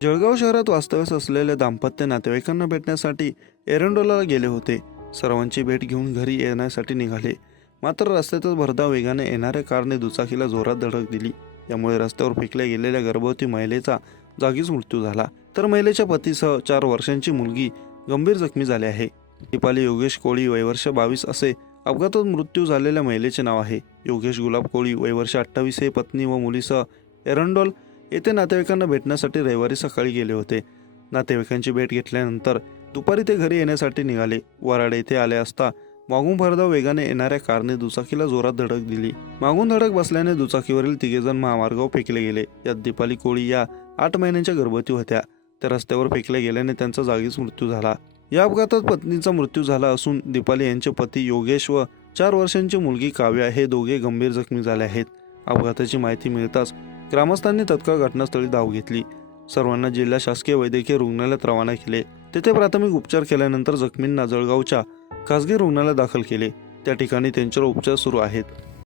जळगाव शहरात वास्तव्यास असलेले दाम्पत्य नातेवाईकांना भेटण्यासाठी एरंडोलला गेले होते. सर्वांची भेट घेऊन घरी येण्यासाठी निघाले. मात्र रस्त्यातच भरधाव वेगाने येणाऱ्या कारने दुचाकीला जोरात धडक दिली. यामुळे रस्त्यावर फेकल्या गेलेल्या गर्भवती महिलेचा जागीच मृत्यू झाला, तर महिलेच्या पतीसह 4 वर्षांची मुलगी गंभीर जखमी झाली आहे. दीपाली योगेश कोळी वय वर्ष 22 असे अपघातात मृत्यू झालेल्या महिलेचे नाव आहे. योगेश गुलाब कोळी वय वर्ष 28 हे पत्नी व मुलीसह एरंडोल येथे नातेवाईकांना भेटण्यासाठी रविवारी सकाळी गेले होते. नातेवाईकांची भेट घेतल्यानंतर दुपारी ते घरी येण्यासाठी निघाले. वराड येथे आले असता मागून भरधाव वेगाने येणाऱ्या कारने दुचाकीला जोरात धडक दिली. मागून धडक बसल्याने दुचाकीवरील तिघेजण महामार्गावर फेकले गेले. यात दीपाली कोळी या 8 महिन्यांच्या गर्भवती होत्या. त्या रस्त्यावर फेकले गेल्याने त्यांचा जागीच मृत्यू झाला. या अपघातात पत्नीचा मृत्यू झाला असून दीपाली यांचे पती योगेश व 4 वर्षांची मुलगी काव्या हे दोघे गंभीर जखमी झाले आहेत. अपघाताची माहिती मिळताच ग्रामस्थांनी तत्काळ घटनास्थळी धाव घेतली. सर्वांना जिल्हा शासकीय वैद्यकीय रुग्णालयात रवाना केले. तेथे प्राथमिक उपचार केल्यानंतर जखमींना जळगावच्या खासगी रुग्णालयात दाखल केले. त्या ठिकाणी त्यांच्यावर उपचार सुरू आहेत.